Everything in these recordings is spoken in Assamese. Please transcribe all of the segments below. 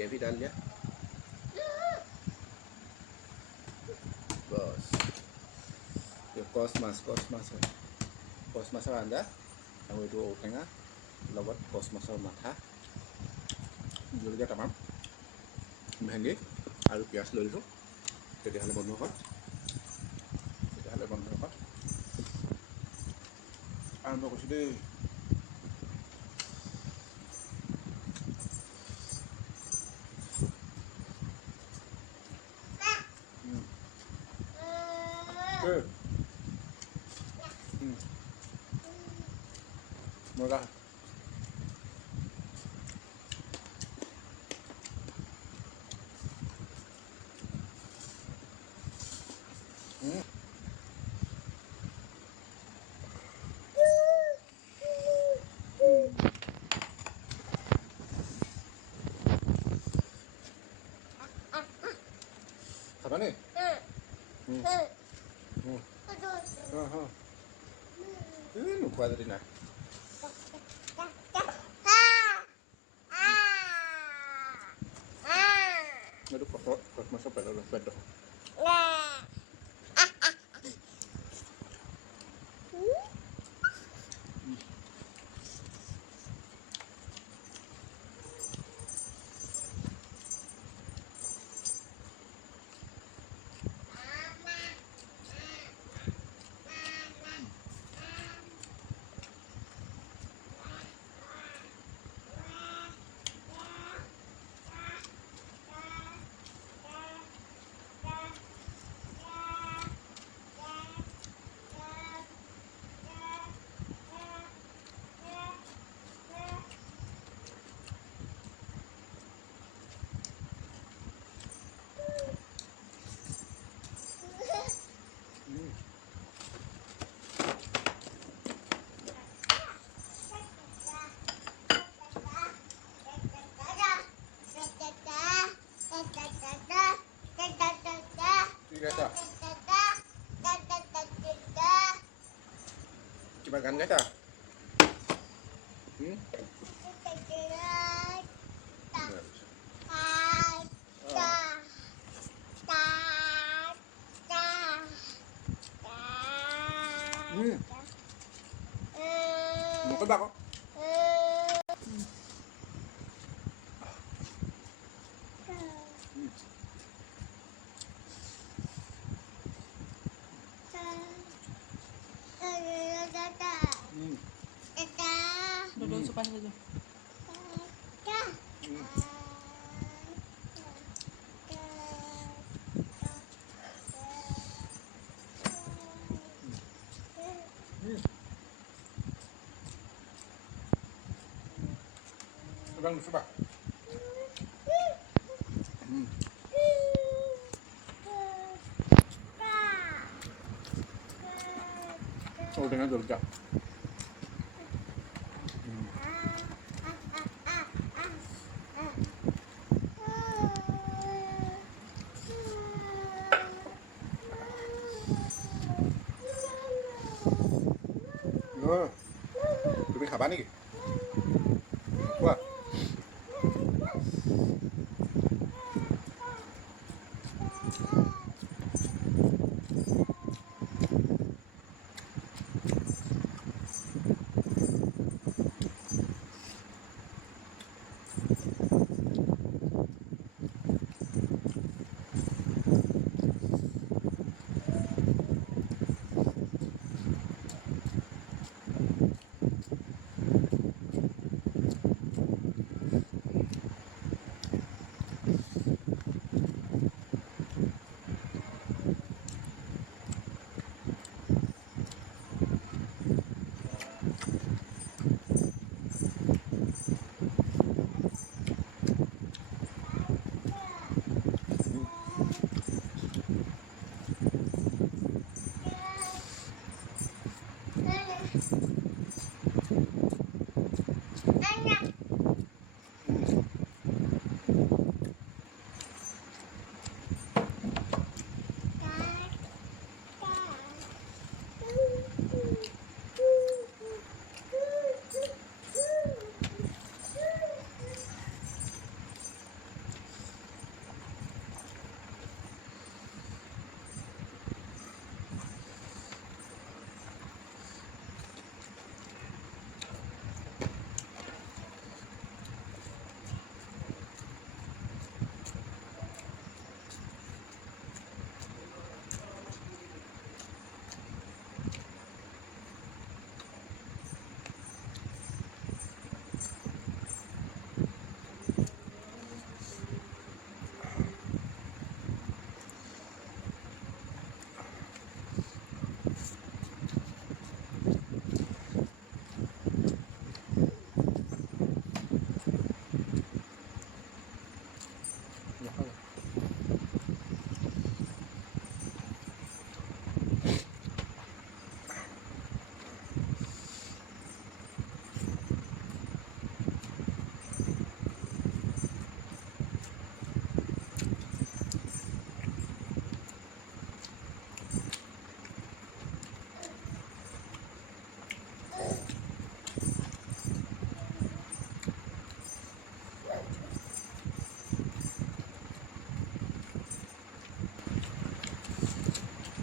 ग्रेवी डाल दिया बस। यो कस माछर आঞ্জা আৰু এইটো ঔটেঙা লগত কচ মাছৰ মাথা জলকীয়া টামাম ভেন্দি আৰু পিঁয়াজ লৈ লৈছোঁ। তেতিয়াহ'লে বন্ধুসকল আৰম্ভ কৰিছোঁ দেই। মজা খাবা নি? নোখোৱা যদি নাই। এইটো কচ মাছৰ পেট কিবা গান গাইছা? নক'বা আকৌ। Dodol suka saja. Bang, coba. Oh, dengan Jogja. তুমি খাবা নেকি? কোৱা।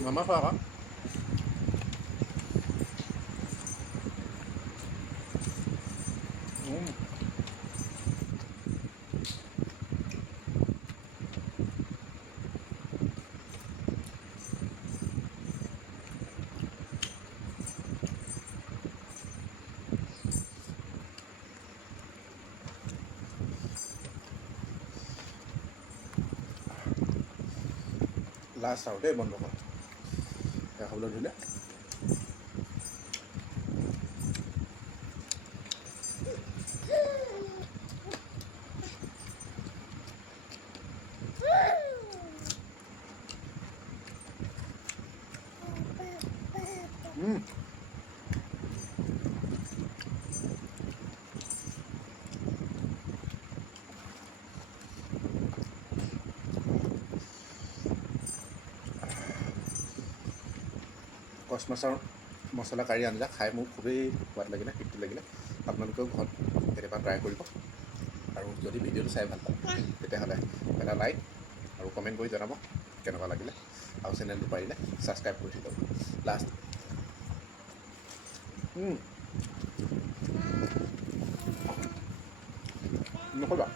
মামা খোৱা আকৌ লাষ্ট আৰু দেই বন্ধ কৰা সেয়া খাবলৈ ধৰিলে কচ মাছৰ মছলা কাৰি আঞ্জা খাই মোৰ খুবেই সোৱাদ লাগিলে তৃপ্তি লাগিলে আপোনালোকেও ঘৰত কেতিয়াবা ট্ৰাই কৰিব আৰু যদি ভিডিঅ'টো চাই ভাল পায় তেতিয়াহ'লে এটা লাইক আৰু কমেণ্ট কৰি জনাব কেনেকুৱা লাগিলে আৰু চেনেলটো পাৰিলে ছাবস্ক্ৰাইব কৰি থৈ যাব লাষ্ট নক'বা